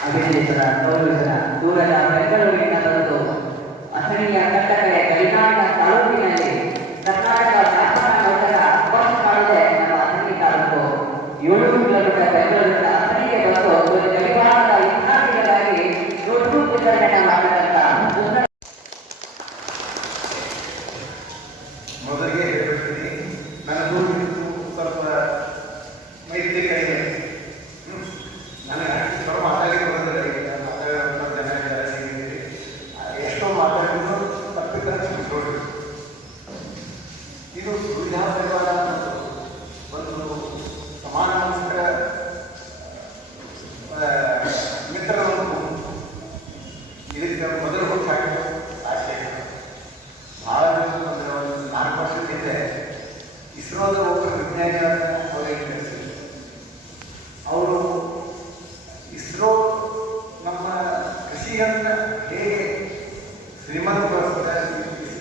ಅಭಿನಯಿಸಿದ ಗೌರವಿಸಿದ ದೂರದ ಬೆಂಗಳೂರಿನ ಬಂದು ಅಥಣಿಯ ಕಟ್ಟಕಡೆ ಗಡಿನಾಡಿನ ತಾಲೂಕಿನಲ್ಲಿ ಕರ್ನಾಟಕ ವ್ಯಾಪಾರ ನೌಕರ ಬಸ್ ಮಾಡದೆ ತಾಲೂಕು ಏಳು ಕಿಲೋಮೀಟರ್ ಬೆಂಗಳೂರಿನ ಅಥಣಿಗೆ ಬಂದು ಒಂದು ಗಡಿಭಾಗದ ಇತಿಹಾಸಗಳಾಗಿ ವಿತರಣೆ ಇದು ಪರಿವಾರ ಒಂದು ಸಮಾನ ಮನಸ್ಕರ ಆ, ಮಿತ್ರರ ಒಂದು ಗುಂಪು. ಇದಕ್ಕೆ ಮೊದಲು ಹಾಕಿದ್ದು ಆಸೆ ಭಾಳ ಅಂದ್ರೆ ಒಂದು ನಾಲ್ಕು ವರ್ಷದ ಹಿಂದೆ ಇಸ್ರೋದ ಒಬ್ಬ ವಿಜ್ಞಾನಿಯಾದ ಅವರಿಗೆ ಕಳಿಸಿದ್ರು ಅವರು ಇಸ್ರೋ ನಮ್ಮ ಕೃಷಿಯನ್ನು ಹೇಗೆ ಶ್ರೀಮಂತಗೊಳಿಸ್ತದೆ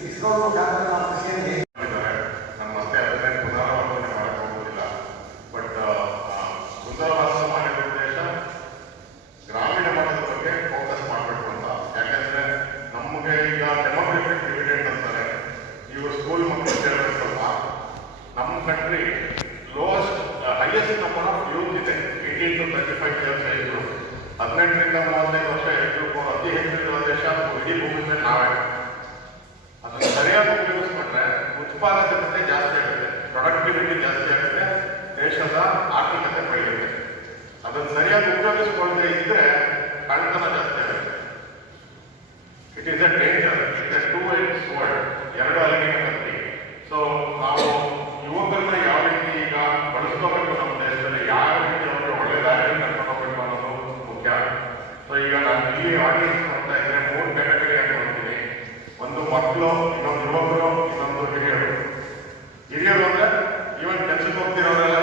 ಇಸ್ರೋ ಮುಖಾಂತರ ಏಯ್ಟೀನ್ ತರ್ಟಿ ಫೈವ್ ಕೆಲಸ ಇದ್ರು ಹದಿನೆಂಟರಿಂದ ಮೂವತ್ತೈದು ವರ್ಷ ಹೆಚ್ಚು ಅತಿ ಹೆಚ್ಚಿರುವ ದೇಶ ಇಡೀ ಭೂಮಿ ಮೇಲೆ ನಾವೇ. ಅದನ್ನ ಸರಿಯಾಗಿ ಉಪಯೋಗಿಸ್ಕೊಂಡ್ರೆ ಉತ್ಪಾದಕತೆ ಜಾಸ್ತಿ ಆಗುತ್ತೆ. ಪ್ರೊಡಕ್ಟಿವಿಟಿ ಜಾಸ್ತಿ ಆಗುತ್ತೆ. ದೇಶದ ಆರ್ಥಿಕತೆ ಬೆಳೆಯುತ್ತೆ. ಅದನ್ನ ಸರಿಯಾಗಿ ಉಪಯೋಗಿಸ್ಕೊಳ್ಳದೆ ಇದ್ರೆ ಕಳ್ಳತನ ಜಾಸ್ತಿ ಆಗುತ್ತೆ. It is a danger it a two word ಎರಡು ಅಲ್ಲಿಗೆ ಸೊ ಅವಾಗೇನು ನೋಡ್ತಾ ಇದ್ರೆ ಮೂರು ಕ್ಯಾಟಗರಿಯಾಗಿ ನೋಡ್ತೀವಿ. ಒಂದು ಮಕ್ಕಳು, ಇನ್ನೊಂದು ಯುವಕರು, ಇನ್ನೊಂದು ಹಿರಿಯರು. ಹಿರಿಯರು ಅಂದ್ರೆ ಇವನ್ ಕೆಲಸಕ್ಕೆ ಹೋಗ್ತಿರೋರೆಲ್ಲ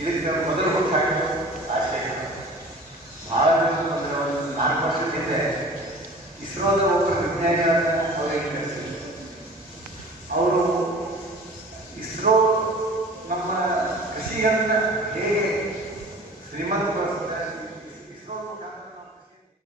ಇದಕ್ಕೆ ನಾವು ಮೊದಲು ಹುಟ್ಟು ಹಾಕಿದ್ದು ಆಶ್ಚರ್ಯ ಭಾಳ ಒಂದು ನಾಲ್ಕು ವರ್ಷದ ಹಿಂದೆ ಇಸ್ರೋದ ಒಬ್ಬ ವಿಜ್ಞಾನಿ ಅವರು ಇಸ್ರೋ ನಮ್ಮ ಕೃಷಿಯನ್ನು ಹೇಗೆ ಶ್ರೀಮಂತ